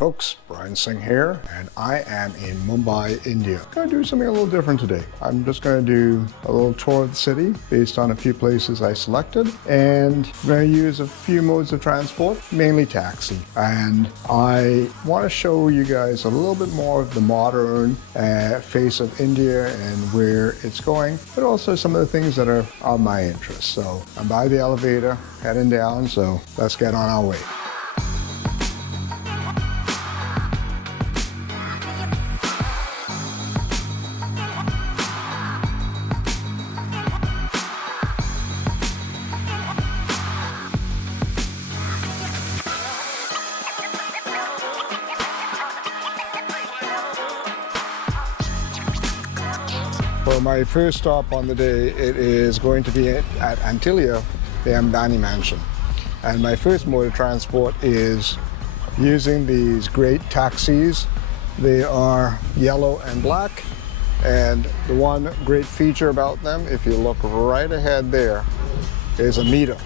folks, Brian Singh here, and I am in Mumbai, India. I'm going to do something a little different today. I'm just going to do a little tour of the city based on a few places I selected, and I'm going to use a few modes of transport, mainly taxi. And I want to show you guys a little bit more of the modern face of India and where it's going, but also some of the things that are of my interest. So I'm by the elevator, heading down, so let's get on our way. For my first stop on the day, it is going to be at Antilia, the Ambani mansion. And my first mode of transport is using these great taxis. They are yellow and black. And the one great feature about them, if you look right ahead there, is a meter.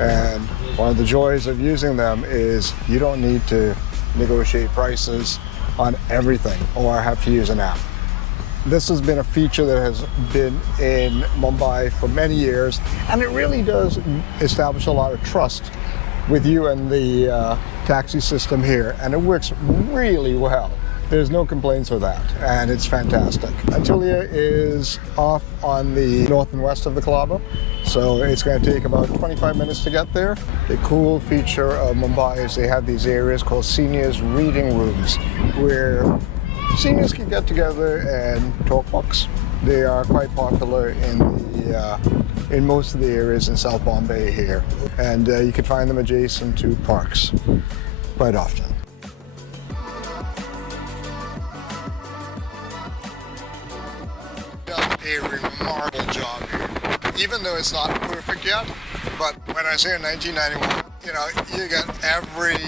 And one of the joys of using them is you don't need to negotiate prices on everything or have to use an app. This has been a feature that has been in Mumbai for many years, and it really does establish a lot of trust with you and the taxi system here, and it works really well. There's no complaints with that, and it's fantastic. Antilia is off on the north and west of the Kala Ghoda, so it's going to take about 25 minutes to get there. The cool feature of Mumbai is they have these areas called seniors reading rooms, where seniors can get together and talk books. They are quite popular in most of the areas in South Bombay here, and you can find them adjacent to parks quite often. Done a remarkable job here, even though it's not perfect yet. But when I say in 1991, you get every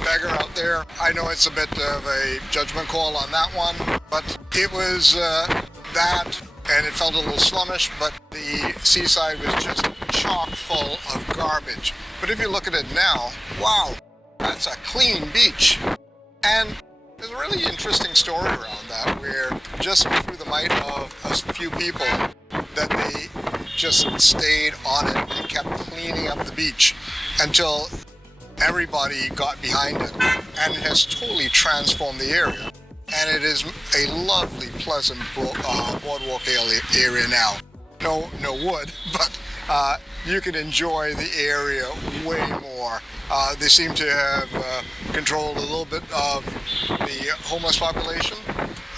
beggar out there. I know it's a bit of a judgment call on that one, but it was that, and it felt a little slummish, but the seaside was just chock full of garbage. But if you look at it now, wow, that's a clean beach. And there's a really interesting story around that, where just through the might of a few people, that they just stayed on it and kept cleaning up the beach until everybody got behind it, and it has totally transformed the area. And it is a lovely, pleasant boardwalk area now. No wood, but you can enjoy the area way more. They seem to have controlled a little bit of the homeless population,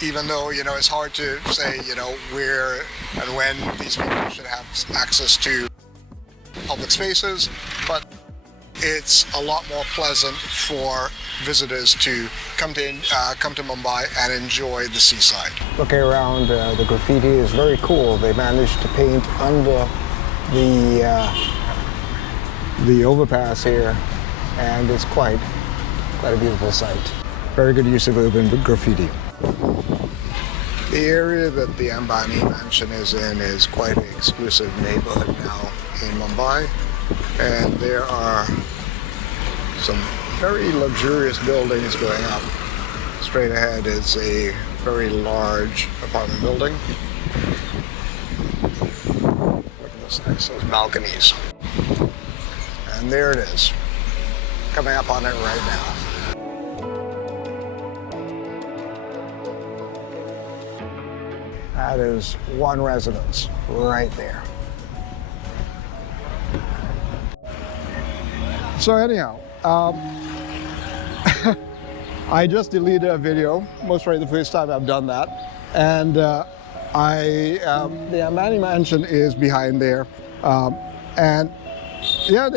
even though, it's hard to say, where and when these people should have access to public spaces, but it's a lot more pleasant for visitors to come to Mumbai and enjoy the seaside. Looking around, the graffiti is very cool. They managed to paint under the overpass here, and it's quite a beautiful sight. Very good use of urban graffiti. The area that the Ambani mansion is in is quite an exclusive neighborhood now in Mumbai, and there are some very luxurious buildings going up. Straight ahead is a very large apartment building. Look at this next, those balconies. And there it is, coming up on it right now. That is one residence right there. So anyhow, I just deleted a video, most probably the first time I've done that, and the Ambani mansion is behind there, and yeah,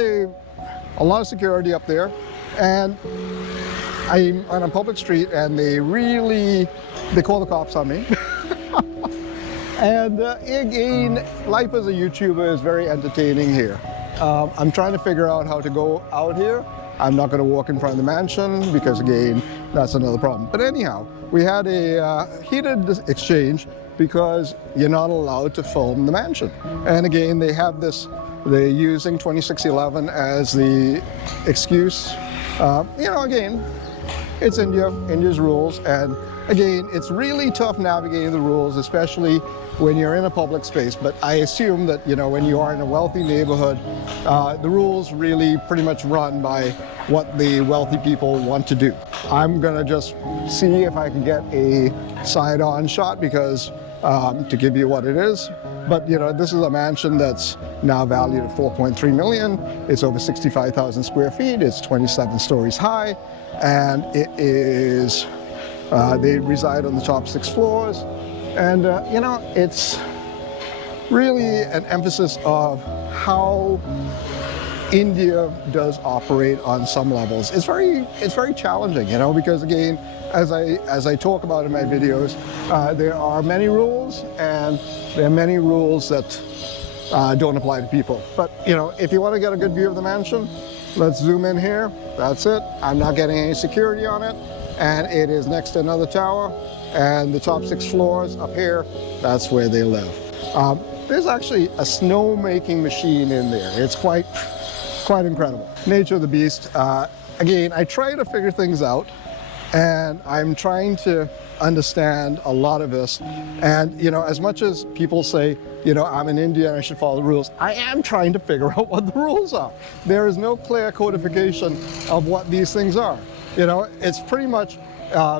a lot of security up there, and I'm on a public street, and they call the cops on me. And again, life as a YouTuber is very entertaining here. I'm trying to figure out how to go out here. I'm not going to walk in front of the mansion because, again, that's another problem. But anyhow, we had a heated exchange because you're not allowed to film the mansion. And again, they have this, they're using 2611 as the excuse Again, it's India, India's rules, and again, it's really tough navigating the rules, especially when you're in a public space. But I assume that, when you are in a wealthy neighborhood, the rules really pretty much run by what the wealthy people want to do. I'm gonna just see if I can get a side-on shot because to give you what it is. But this is a mansion that's now valued at 4.3 million. It's over 65,000 square feet. It's 27 stories high, and it is. They reside on the top 6 floors, and it's really an emphasis of how India does operate on some levels. It's very challenging, because again, as I talk about in my videos, there are many rules, and there are many rules that don't apply to people. But if you want to get a good view of the mansion, let's zoom in here. That's it. I'm not getting any security on it, and it is next to another tower, and the top 6 floors up here, that's where they live. There's actually a snow-making machine in there. It's quite incredible. Nature of the beast. Again, I try to figure things out, and I'm trying to understand a lot of this. And as much as people say, I'm in India and I should follow the rules, I am trying to figure out what the rules are. There is no clear codification of what these things are. It's pretty much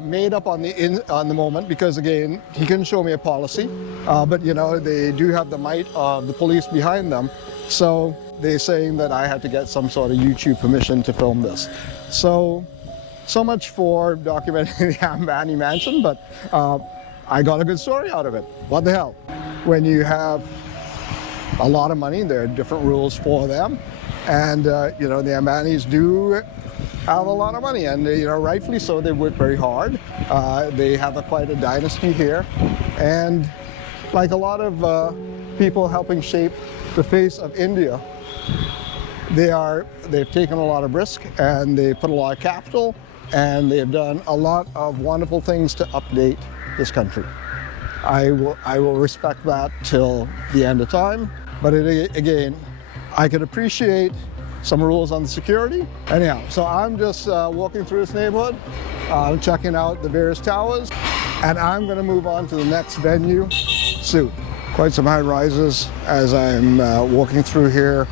made up on the moment, because again, he couldn't show me a policy, but they do have the might of the police behind them. So they're saying that I had to get some sort of YouTube permission to film this. So much for documenting the Ambani mansion, but I got a good story out of it. What the hell? When you have a lot of money, there are different rules for them. And, the Ambanis do have a lot of money, and, rightfully so. They work very hard. They have quite a dynasty here. And like a lot of people helping shape the face of India, they've taken a lot of risk, and they put a lot of capital, and they've done a lot of wonderful things to update this country. I will respect that till the end of time. But again, I could appreciate some rules on the security. Anyhow, so I'm just walking through this neighborhood, checking out the various towers, and I'm going to move on to the next venue soon. Quite some high rises as I'm walking through here.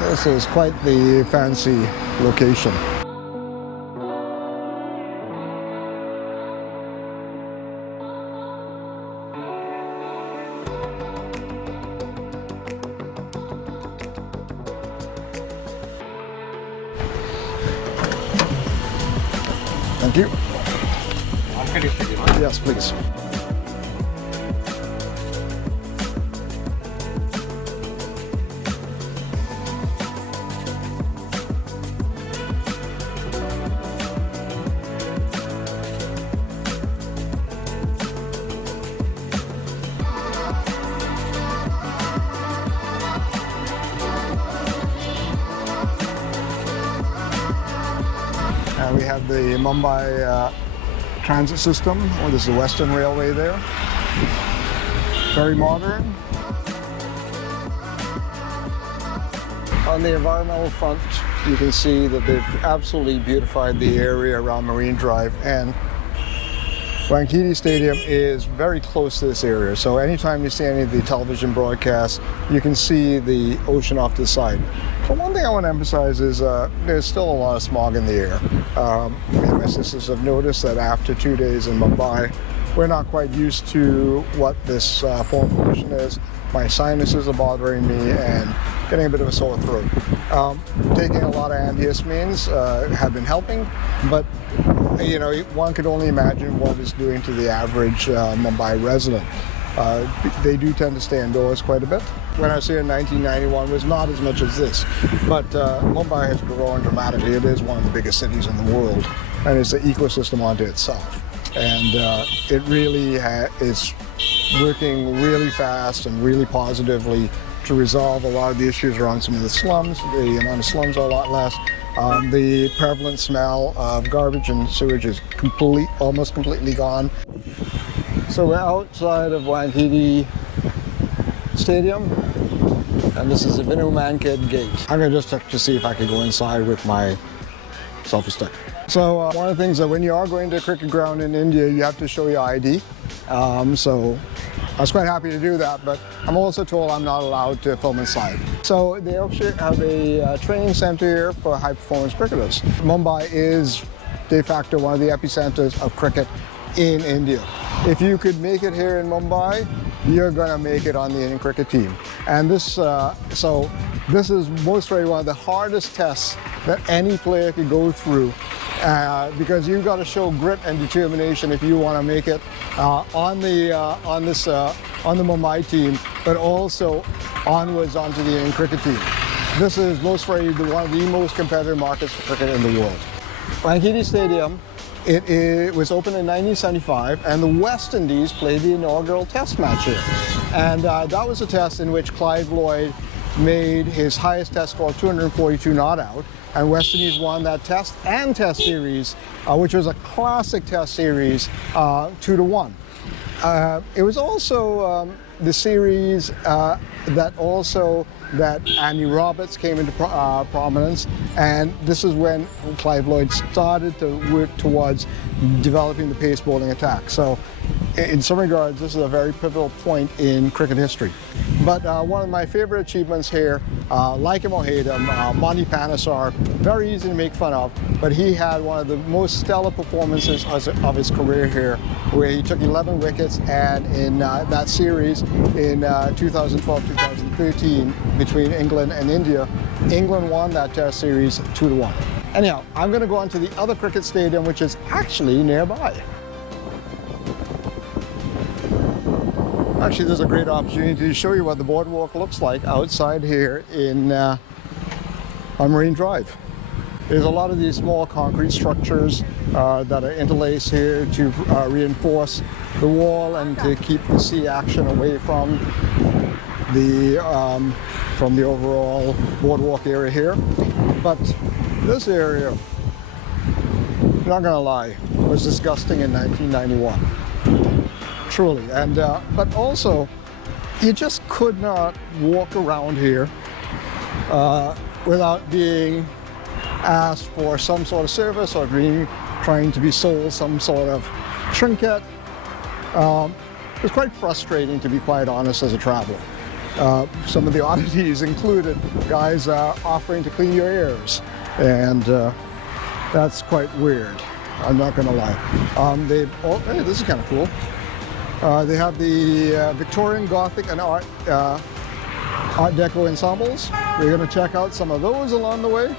This is quite the fancy location. Thank you. Yes, please. We have the Mumbai transit system. This is the Western Railway there. Very modern. On the environmental front, you can see that they've absolutely beautified the area around Marine Drive, and Wankhede Stadium is very close to this area. So anytime you see any of the television broadcasts, you can see the ocean off to the side. But one thing I want to emphasize is there's still a lot of smog in the air. Me and my sisters have noticed that after 2 days in Mumbai, we're not quite used to what this form of pollution is. My sinuses are bothering me and getting a bit of a sore throat. Taking a lot of antihistamines have been helping, but one could only imagine what it's doing to the average Mumbai resident. They do tend to stay indoors quite a bit. When I was here in 1991, it was not as much as this, but Mumbai has grown dramatically. It is one of the biggest cities in the world, and it's an ecosystem unto itself. And it really is working really fast and really positively to resolve a lot of the issues around some of the slums. The amount of slums are a lot less. The prevalent smell of garbage and sewage is almost completely gone. So we're outside of Wankhede Stadium, and this is the Vinu Mankad Gate. I'm going to just check to see if I can go inside with my selfie stick. So one of the things that when you are going to a cricket ground in India, you have to show your ID. So I was quite happy to do that, but I'm also told I'm not allowed to film inside. So they actually have a training center here for high-performance cricketers. Mumbai is de facto one of the epicenters of cricket in India. If you could make it here in Mumbai, you're going to make it on the Indian cricket team. And this is most probably one of the hardest tests that any player could go through, because you've got to show grit and determination if you want to make it on the Mumbai team, but also onwards onto the Indian cricket team. This is most probably one of the most competitive markets for cricket in the world. Wankhede Stadium, it was opened in 1975, and the West Indies played the inaugural test match here. And that was a test in which Clive Lloyd made his highest test score, 242 not out, and West Indies won that test and test series, which was a classic test series, 2-1. It was also the series that Andy Roberts came into prominence, and this is when Clive Lloyd started to work towards developing the pace bowling attack. So in some regards, this is a very pivotal point in cricket history. But one of my favorite achievements here, like him or hate him, Monty Panesar, very easy to make fun of, but he had one of the most stellar performances of his career here, where he took 11 wickets, and in that series in 2012-2013 between England and India, England won that test series 2-1. Anyhow, I'm going to go on to the other cricket stadium, which is actually nearby. Actually, there's a great opportunity to show you what the boardwalk looks like outside here on Marine Drive. There's a lot of these small concrete structures that are interlaced here to reinforce the wall and to keep the sea action away from the overall boardwalk area here. But this area, not gonna lie, was disgusting in 1991. Truly, and but also you just could not walk around here without being asked for some sort of service or trying to be sold some sort of trinket. It was quite frustrating, to be quite honest, as a traveler. Some of the oddities included guys offering to clean your ears, and that's quite weird, I'm not gonna lie. Hey, this is kind of cool. They have the Victorian Gothic and Art Deco ensembles. We're going to check out some of those along the way.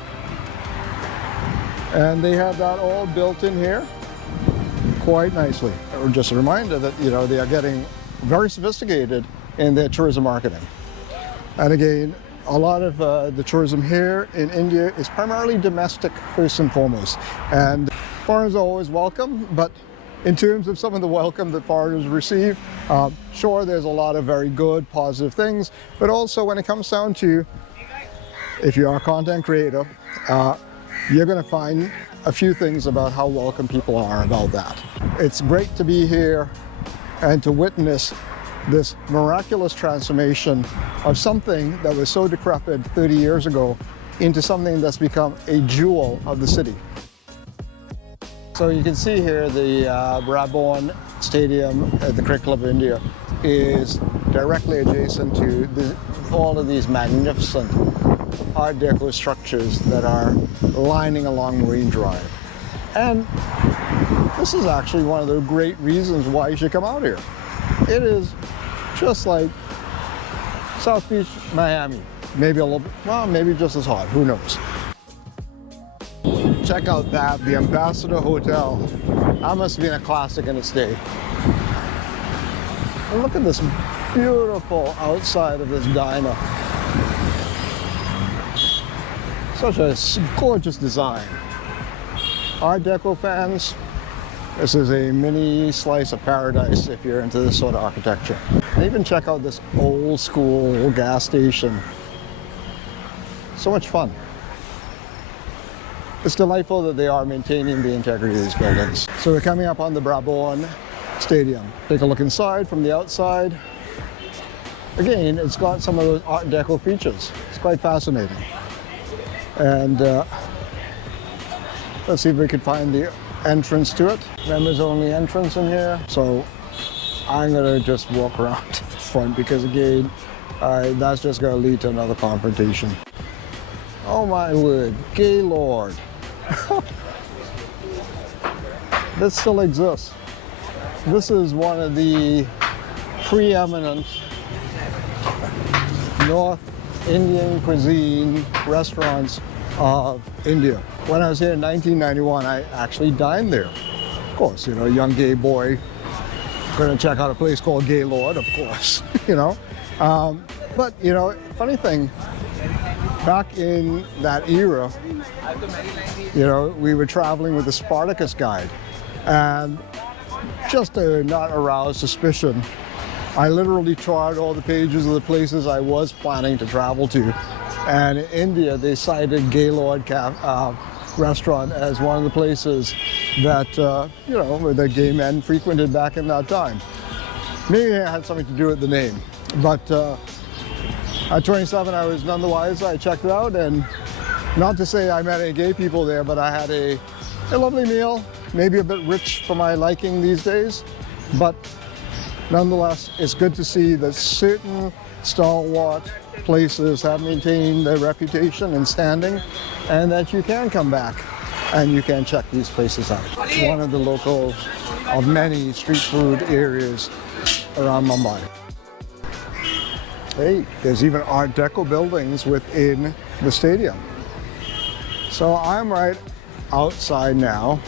And they have that all built in here quite nicely. Just a reminder that, you know, they are getting very sophisticated in their tourism marketing. And again, a lot of the tourism here in India is primarily domestic first and foremost. And foreigners are always welcome, but in terms of some of the welcome that foreigners receive, sure, there's a lot of very good, positive things, but also when it comes down to, if you are a content creator, you're going to find a few things about how welcome people are about that. It's great to be here and to witness this miraculous transformation of something that was so decrepit 30 years ago into something that's become a jewel of the city. So you can see here the Brabourne Stadium at the Cricket Club of India is directly adjacent to all of these magnificent Art Deco structures that are lining along Marine Drive. And this is actually one of the great reasons why you should come out here. It is just like South Beach, Miami. Maybe a little bit, well, maybe just as hot, who knows. Check out that, the Ambassador Hotel. That must have been a classic in its day. And look at this beautiful outside of this diner. Such a gorgeous design. Art Deco fans, this is a mini slice of paradise if you're into this sort of architecture. And even check out this old school gas station. So much fun. It's delightful that they are maintaining the integrity of these buildings. So we're coming up on the Brabourne Stadium. Take a look inside from the outside. Again, it's got some of those Art Deco features. It's quite fascinating. And Let's see if we could find the entrance to it. Members only entrance in here. So I'm gonna just walk around to the front because again, that's just gonna lead to another confrontation. Oh my word, Gaylord. This still exists. This is one of the preeminent North Indian cuisine restaurants of India. When I was here in 1991, I actually dined there. Of course, you know, young gay boy, gonna check out a place called Gaylord, of course, you know. But, you know, funny thing, back in that era, you know, we were traveling with the Spartacus guide, and just to not arouse suspicion, I literally charted all the pages of the places I was planning to travel to. And in India, they cited Gaylord restaurant as one of the places that, you know, the gay men frequented back in that time. Maybe it had something to do with the name. But at 27, I was none the wiser. I checked it out, and not to say I met any gay people there, but I had a lovely meal, maybe a bit rich for my liking these days. But nonetheless, it's good to see that certain stalwart places have maintained their reputation and standing, and that you can come back and you can check these places out. One of the local of many street food areas around Mumbai. Hey, there's even Art Deco buildings within the stadium. So I'm right outside now.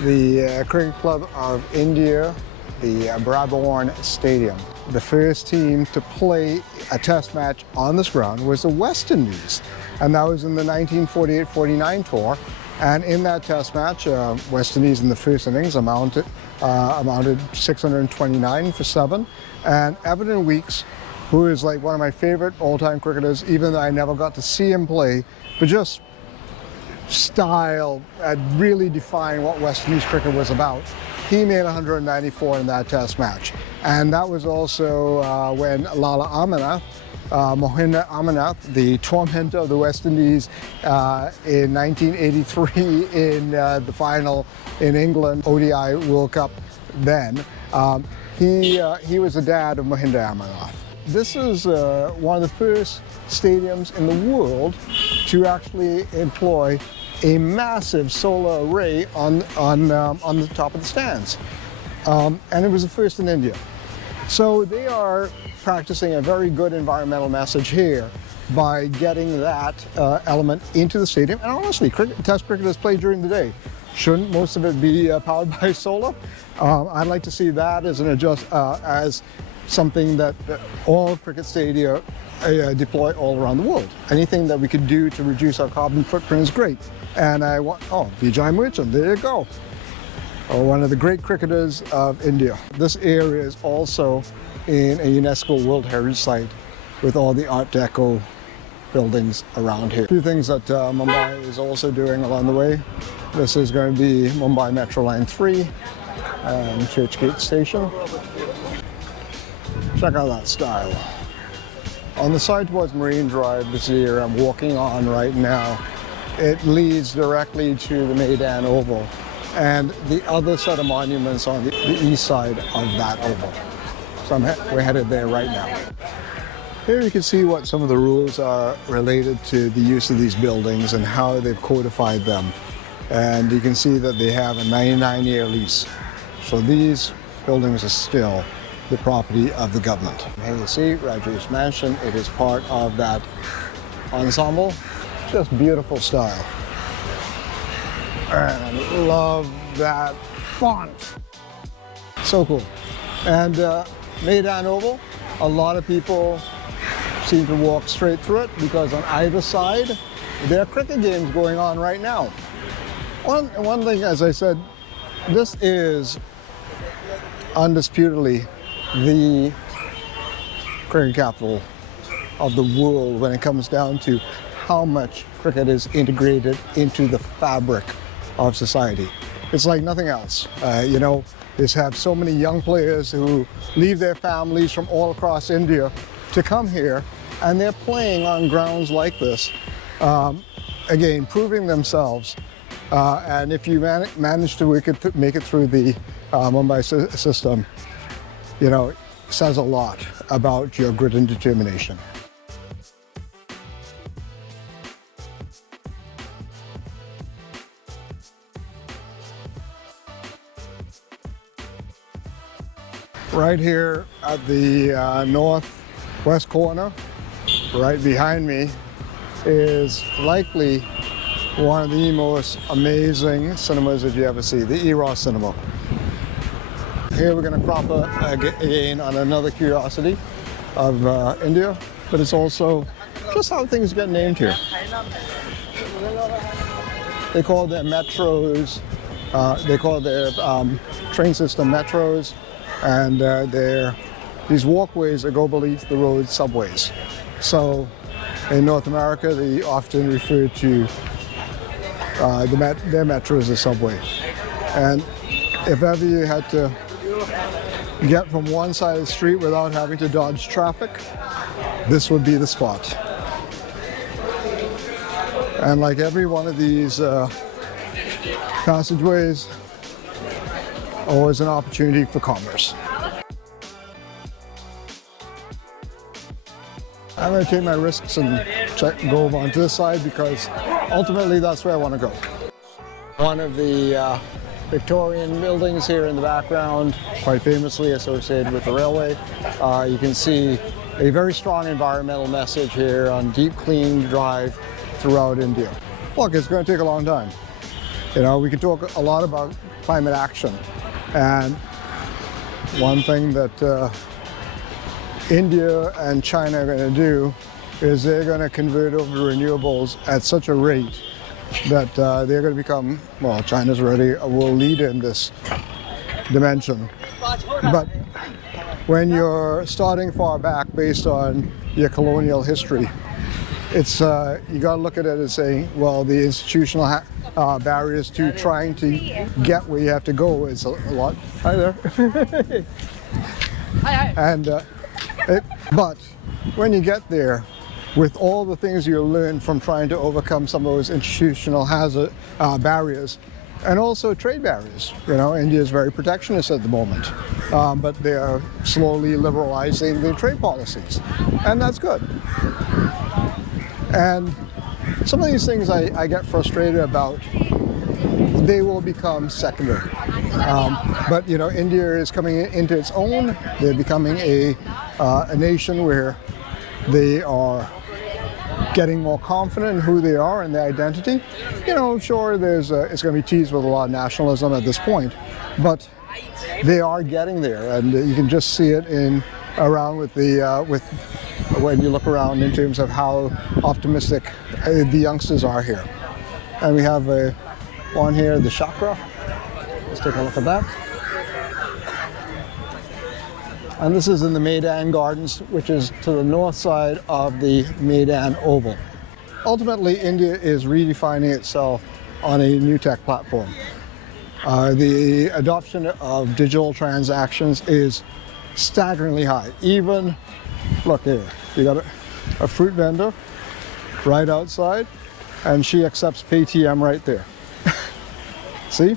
The Cricket Club of India, the Brabourne Stadium. The first team to play a test match on this ground was the West Indies, and that was in the 1948-49 tour. And in that test match, West Indies in the first innings amounted 629 for 7. And Everton Weekes, who is like one of my favorite all-time cricketers, even though I never got to see him play, but just style and really define what West Indies cricket was about. He made 194 in that test match. And that was also when Lala Amarnath, Mohinder Amarnath, the tormentor of the West Indies in 1983 in the final in England, ODI World Cup then, he was the dad of Mohinder Amarnath. This is one of the first stadiums in the world to actually employ a massive solar array on the top of the stands. And it was the first in India. So they are practicing a very good environmental message here by getting that element into the stadium. And honestly, test cricket is played during the day. Shouldn't most of it be powered by solar? I'd like to see that as as something that all cricket stadia deploy all around the world. Anything that we could do to reduce our carbon footprint is great. And I want, Vijay Merchant, there you go. One of the great cricketers of India. This area is also in a UNESCO World Heritage Site with all the Art Deco buildings around here. A few things that Mumbai is also doing along the way. This is going to be Mumbai Metro Line 3 and Churchgate Station. Check out that style. On the side towards Marine Drive, this area I'm walking on right now, it leads directly to the Maidan Oval and the other set of monuments on the east side of that oval. So we're headed there right now. Here you can see what some of the rules are related to the use of these buildings and how they've codified them. And you can see that they have a 99-year lease. So these buildings are still the property of the government. Here you see Rajesh Mansion. It is part of that ensemble. Just beautiful style. And I love that font. So cool. And Maidan Oval, a lot of people seem to walk straight through it because on either side, there are cricket games going on right now. One thing, as I said, this is undisputedly the cricket capital of the world when it comes down to how much cricket is integrated into the fabric of society. It's like nothing else. You know, just have so many young players who leave their families from all across India to come here, and they're playing on grounds like this. Again, proving themselves And if you manage to make it through the Mumbai system, you know, it says a lot about your grit and determination. Right here at the northwest corner, right behind me, is likely one of the most amazing cinemas that you ever see, the Eros Cinema. Here we're going to crop again on another curiosity of India, but it's also just how things get named here. They call their metros, they call their train system metros, and these walkways that go beneath the road subways. So in North America, they often refer to their metro as a subway. And if ever you had to get from one side of the street without having to dodge traffic, this would be the spot. And like every one of these passageways, always an opportunity for commerce. I'm going to take my risks and go over onto this side because ultimately that's where I want to go. One of the Victorian buildings here in the background, quite famously associated with the railway. You can see a very strong environmental message here on deep, clean drive throughout India. Look, it's going to take a long time. You know, we can talk a lot about climate action. And one thing that India and China are going to do is they're going to convert over to renewables at such a rate that they're going to become, well, China's already a world leader in this dimension. But when you're starting far back based on your colonial history, it's you got to look at it as saying, well, the institutional barriers to trying to get where you have to go is a lot. Hi there. Hi. And but when you get there, with all the things you learn from trying to overcome some of those institutional barriers, and also trade barriers. You know, India is very protectionist at the moment, but they are slowly liberalizing their trade policies, and that's good. And some of these things I get frustrated about, they will become secondary. But you know, India is coming into its own. They're becoming a nation where they are getting more confident in who they are and their identity. You know, sure, it's going to be teased with a lot of nationalism at this point, but they are getting there, and you can just see it around with when you look around in terms of how optimistic the youngsters are here. And we have one here, the chakra. Let's take a look at that. And this is in the Maidan Gardens, which is to the north side of the Maidan Oval. Ultimately, India is redefining itself on a new tech platform. The adoption of digital transactions is staggeringly high. Even, look here, you got a fruit vendor right outside, and she accepts Paytm right there. See?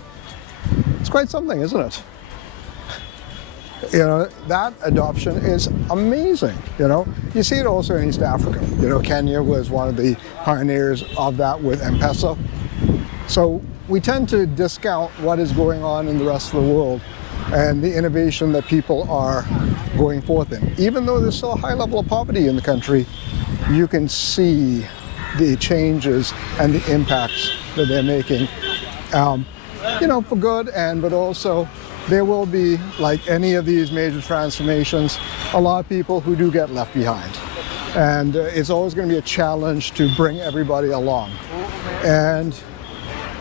It's quite something, isn't it? You know, that adoption is amazing. You know, you see it also in East Africa. You know, Kenya was one of the pioneers of that with M-Pesa. So we tend to discount what is going on in the rest of the world and the innovation that people are going forth in. Even though there's still a high level of poverty in the country, you can see the changes and the impacts that they're making. You know, for good, but also there will be, like any of these major transformations, a lot of people who do get left behind. And it's always going to be a challenge to bring everybody along. And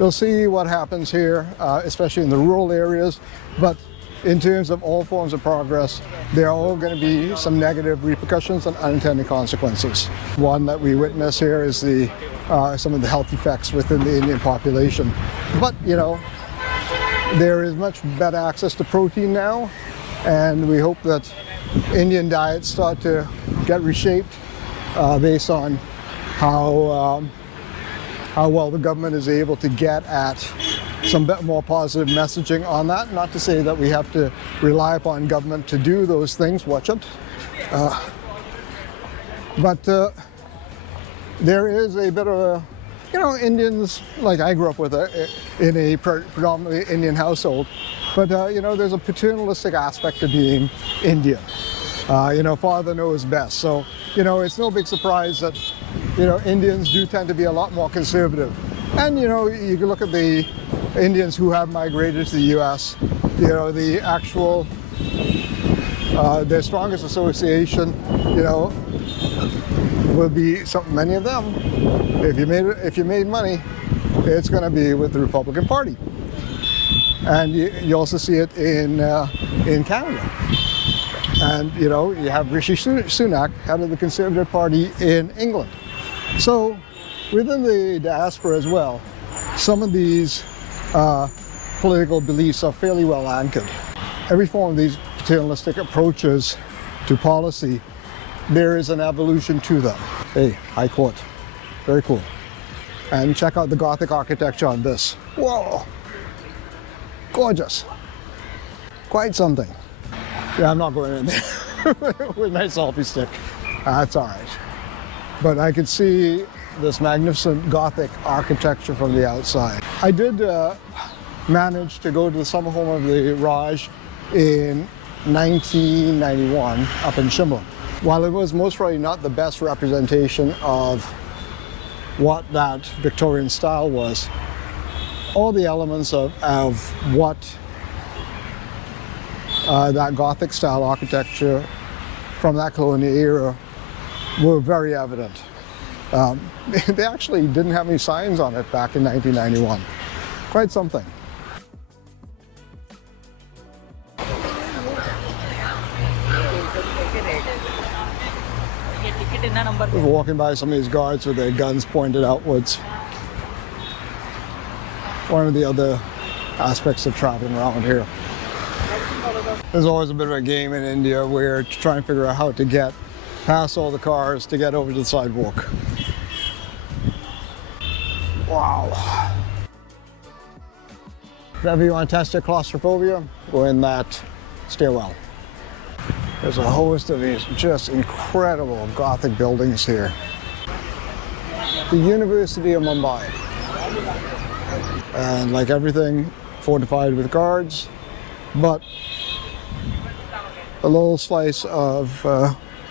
we'll see what happens here, especially in the rural areas. But in terms of all forms of progress, there are all going to be some negative repercussions and unintended consequences. One that we witness here is some of the health effects within the Indian population. But, you know, there is much better access to protein now, and we hope that Indian diets start to get reshaped based on how how well the government is able to get at some bit more positive messaging on that. Not to say that we have to rely upon government to do those things, watch it. But there is a bit of a, Indians, like I grew up with in a predominantly Indian household, but there's a paternalistic aspect to being Indian. Father knows best. So, it's no big surprise that, Indians do tend to be a lot more conservative. And, you can look at the Indians who have migrated to the U.S., the actual, their strongest association, will be many of them. If you made money, it's going to be with the Republican Party. And you also see it in Canada. And, you have Rishi Sunak, head of the Conservative Party in England. So, within the diaspora as well, some of these political beliefs are fairly well anchored. Every form of these paternalistic approaches to policy, there is an evolution to them. Hey, High Court, very cool. And check out the Gothic architecture on this. Whoa, gorgeous, quite something. Yeah, I'm not going in there with my selfie stick. That's all right. But I could see this magnificent Gothic architecture from the outside. I did manage to go to the summer home of the Raj in 1991 up in Shimla. While it was most probably not the best representation of what that Victorian style was, all the elements of what that Gothic style architecture from that colonial era were very evident. They actually didn't have any signs on it back in 1991. Quite something. We're walking by some of these guards with their guns pointed outwards. One of the other aspects of traveling around here. There's always a bit of a game in India where you try and figure out how to get past all the cars to get over to the sidewalk. Wow. If ever you want to test your claustrophobia, go in that stairwell. There's a host of these just incredible Gothic buildings here. The University of Mumbai. And like everything, fortified with guards, but a little slice of,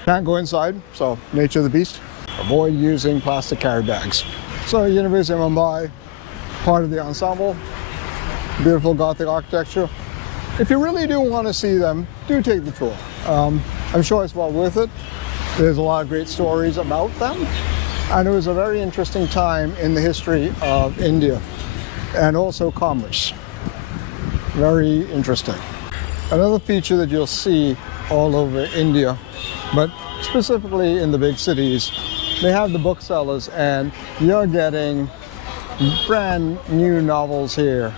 can't go inside, so nature of the beast. Avoid using plastic carry bags. So University of Mumbai, part of the ensemble, beautiful Gothic architecture. If you really do want to see them, do take the tour. I'm sure it's well worth it. There's a lot of great stories about them. And it was a very interesting time in the history of India and also commerce. Very interesting. Another feature that you'll see all over India, but specifically in the big cities, they have the booksellers and you're getting brand new novels here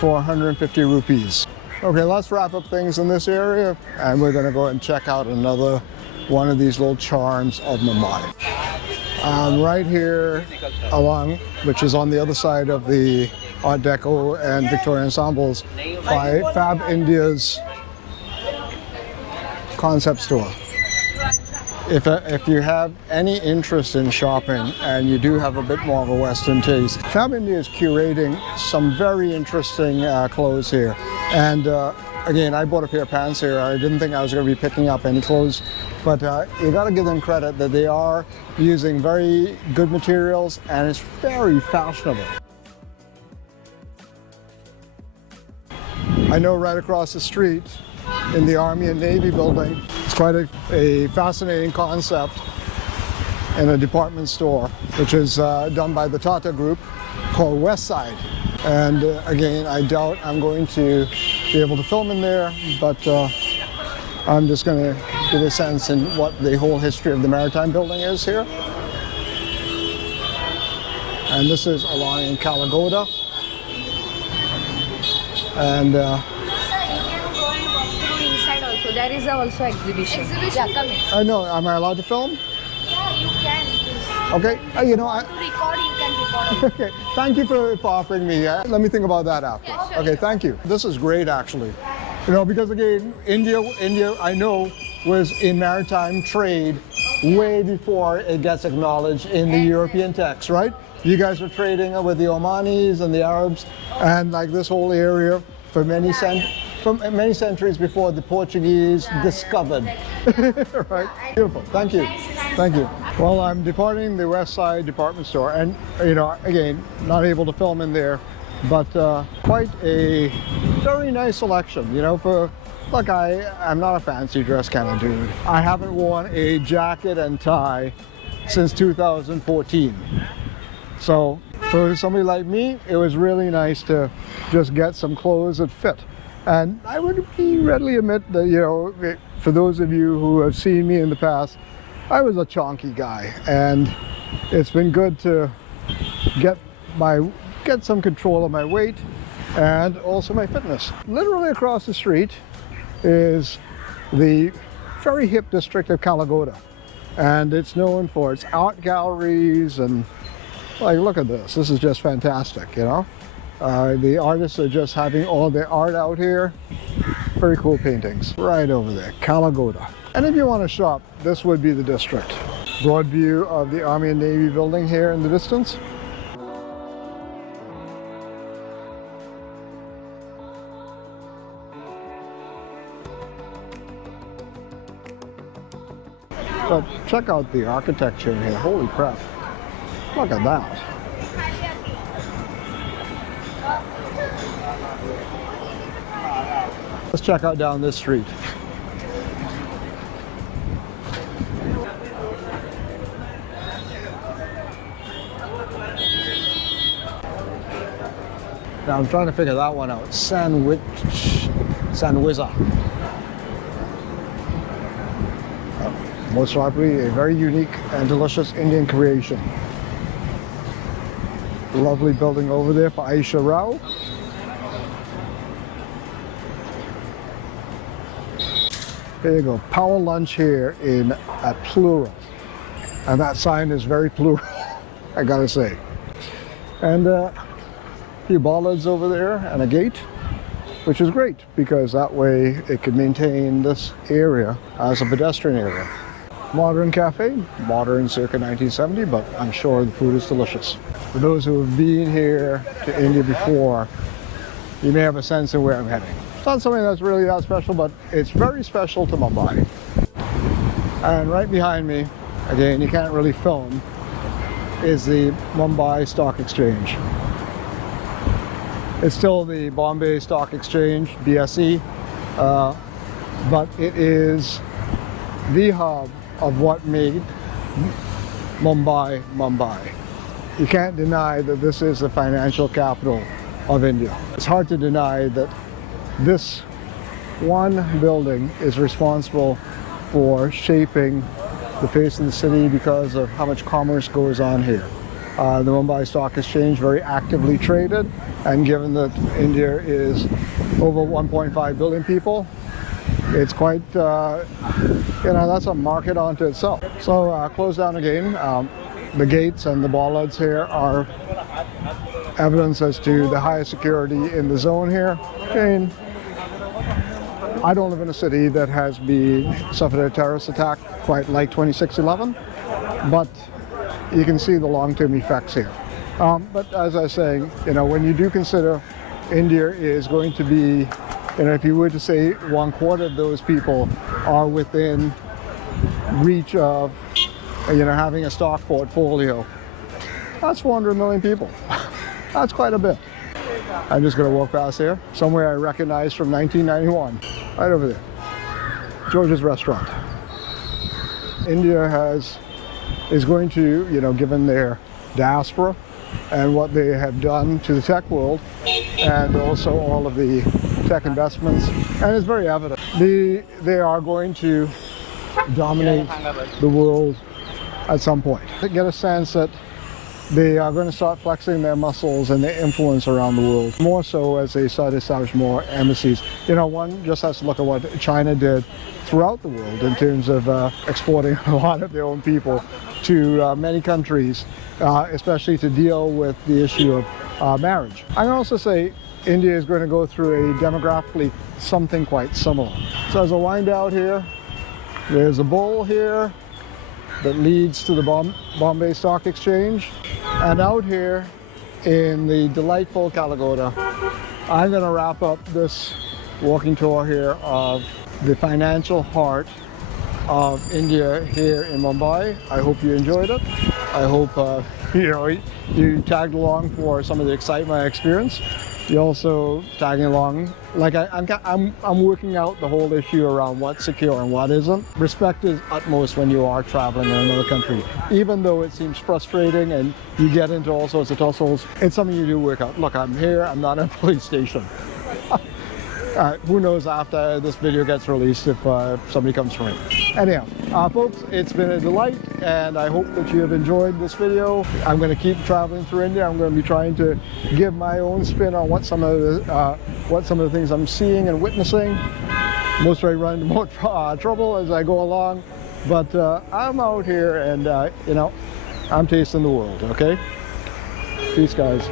for 150 rupees. Okay, let's wrap up things in this area and we're going to go and check out another one of these little charms of Mumbai. Right here along, which is on the other side of the Art Deco and Victorian ensembles, by Fab India's concept store. If you have any interest in shopping and you do have a bit more of a Western taste, Fab India is curating some very interesting clothes here. And again, I bought a pair of pants here. I didn't think I was going to be picking up any clothes, but you got to give them credit that they are using very good materials and it's very fashionable. I know right across the street in the Army and Navy building, it's quite a fascinating concept in a department store, which is done by the Tata Group, called West Side. And again, I doubt I'm going to be able to film in there, but I'm just going to give a sense in what the whole history of the maritime building is here. And this is along in Kala Ghoda. And Sir, you can go and walk through inside also. There is also exhibition. Yeah, come in. I know, am I allowed to film? Yeah, you can. Please. Okay, You want to record, you can record. Okay, thank you for offering me. Let me think about that after. Yeah, sure, Okay, sure. thank you. This is great, actually. You know, because again, India, I know, was in maritime trade way before it gets acknowledged in the European text, right? You guys are trading with the Omanis and the Arabs, and like this whole area for many centuries before the Portuguese discovered. Right? Beautiful. Thank you. Thank you. Well, I'm departing the West Side department store, and you know, again, not able to film in there, but quite a very nice selection. You know, for look, I'm not a fancy dress kind of dude. I haven't worn a jacket and tie since 2014. So for somebody like me, it was really nice to just get some clothes that fit. And I would readily admit that, you know, for those of you who have seen me in the past, I was a chonky guy, and it's been good to get some control of my weight and also my fitness. Literally across the street is the very hip district of Kala Ghoda, and it's known for its art galleries and like, look at this. This is just fantastic, you know. The artists are just having all their art out here. Very cool paintings. Right over there, Kala Ghoda. And if you want to shop, this would be the district. Broad view of the Army and Navy building here in the distance. But check out the architecture here. Holy crap. Look at that. Let's check out down this street. Now I'm trying to figure that one out. Sandwicha. Most likely a very unique and delicious Indian creation. Lovely building over there for Aisha Rao. There you go, power lunch here in a plural. And that sign is very plural, I gotta say. And a few bollards over there and a gate, which is great because that way it could maintain this area as a pedestrian area. Modern cafe, modern circa 1970, but I'm sure the food is delicious. For those who have been here to India before, you may have a sense of where I'm heading. It's not something that's really that special, but it's very special to Mumbai. And right behind me, again, you can't really film, is the Mumbai Stock Exchange. It's still the Bombay Stock Exchange, BSE, but it is the hub of what made Mumbai, Mumbai. You can't deny that this is the financial capital of India. It's hard to deny that this one building is responsible for shaping the face of the city because of how much commerce goes on here. The Mumbai Stock Exchange very actively traded, and given that India is over 1.5 billion people, it's quite, you know, that's a market unto itself. So close down again. The gates and the bollards here are evidence as to the highest security in the zone here. Again, I don't live in a city that has been suffered a terrorist attack quite like 26/11, but you can see the long-term effects here. But as I was saying, you know, when you do consider India is going to be, you know, if you were to say 1/4 of those people are within reach of, you know, having a stock portfolio, that's 400 million people. That's quite a bit. I'm just going to walk past here, somewhere I recognize from 1991, right over there, George's Restaurant. India is going to, you know, given their diaspora and what they have done to the tech world, and also all of the tech investments, and it's very evident. They are going to dominate the world at some point. I get a sense that they are going to start flexing their muscles and their influence around the world, more so as they start to establish more embassies. You know, one just has to look at what China did throughout the world in terms of exporting a lot of their own people to many countries, especially to deal with the issue of marriage. I can also say India is going to go through a demographically something quite similar. So as I wind out here, there's a bowl here that leads to the Bombay Stock Exchange. And out here in the delightful Kala Ghoda, I'm going to wrap up this walking tour here of the financial heart of India here in Mumbai. I hope you enjoyed it. I hope you tagged along for some of the excitement I experienced. You're also tagging along, like I'm working out the whole issue around what's secure and what isn't. Respect is utmost when you are traveling in another country. Even though it seems frustrating and you get into all sorts of tussles, it's something you do work out. Look, I'm here, I'm not in a police station. Who knows after this video gets released if somebody comes for me. Anyhow, folks, it's been a delight, and I hope that you have enjoyed this video. I'm going to keep traveling through India. I'm going to be trying to give my own spin on what some of the things I'm seeing and witnessing. Most I run into more trouble as I go along, but I'm out here, and I'm tasting the world. Okay, peace, guys.